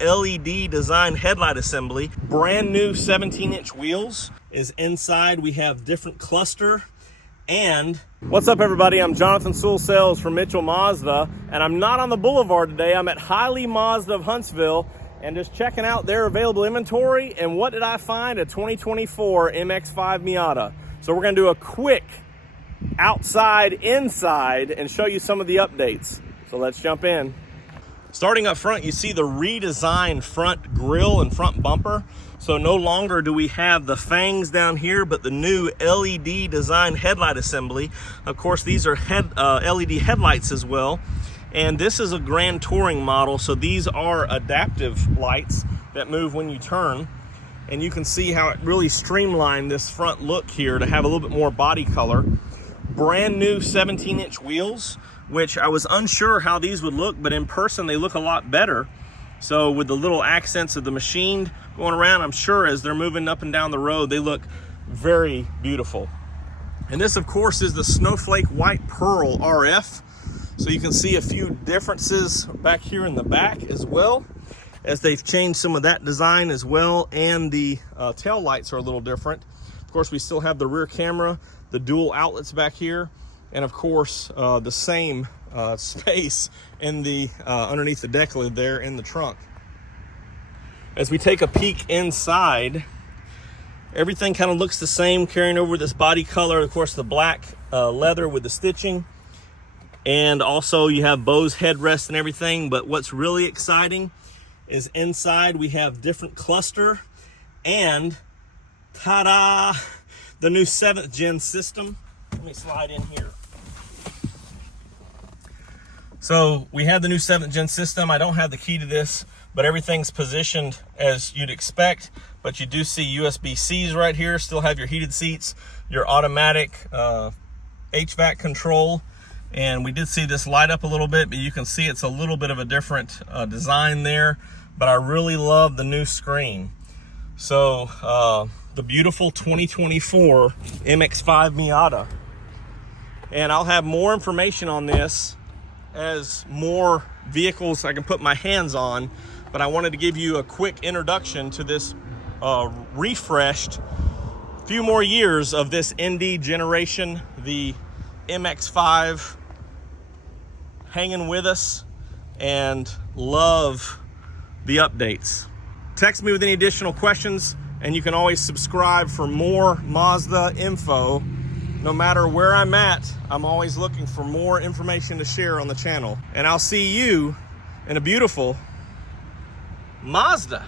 LED design headlight assembly. Brand new 17-inch wheels is inside. We have different cluster. And what's up, everybody? I'm Jonathan Sewell Sales from Mitchell Mazda, and I'm not on the boulevard today. I'm at Hiley Mazda of Huntsville and just checking out their available inventory. And what did I find? A 2024 MX-5 Miata. So we're gonna do a quick outside, inside, and show you some of the updates. So let's jump in. Starting up front, you see the redesigned front grille and front bumper. So no longer do we have the fangs down here, but the new LED design headlight assembly. Of course, these are LED headlights as well. And this is a Grand Touring model, so these are adaptive lights that move when you turn. And you can see how it really streamlined this front look here to have a little bit more body color. Brand new 17-inch wheels, which I was unsure how these would look, but in person they look a lot better. So with the little accents of the machine going around, I'm sure as they're moving up and down the road, they look very beautiful. And this, of course, is the Snowflake White Pearl RF. So you can see a few differences back here in the back as well, as they've changed some of that design as well. And the tail lights are a little different. Of course, we still have the rear camera, the dual outlets back here, and of course the same space in the underneath the deck lid there in the trunk. As we take a peek inside, everything kind of looks the same, carrying over this body color. Of course, the black leather with the stitching, and also you have Bose headrest and everything. But what's really exciting is inside we have different cluster, and ta-da, the new 7th gen system. Let me slide in here. So we have the new 7th gen system. I don't have the key to this, but everything's positioned as you'd expect. But you do see USB-Cs right here. Still have your heated seats, your automatic HVAC control. And we did see this light up a little bit, but you can see it's a little bit of a different design there. But I really love the new screen. So the beautiful 2024 MX-5 Miata. And I'll have more information on this as more vehicles I can put my hands on, but I wanted to give you a quick introduction to this refreshed few more years of this ND generation, the MX-5, hanging with us, and love the updates. Text me with any additional questions, and you can always subscribe for more Mazda info. No matter where I'm at, I'm always looking for more information to share on the channel. And I'll see you in a beautiful Mazda.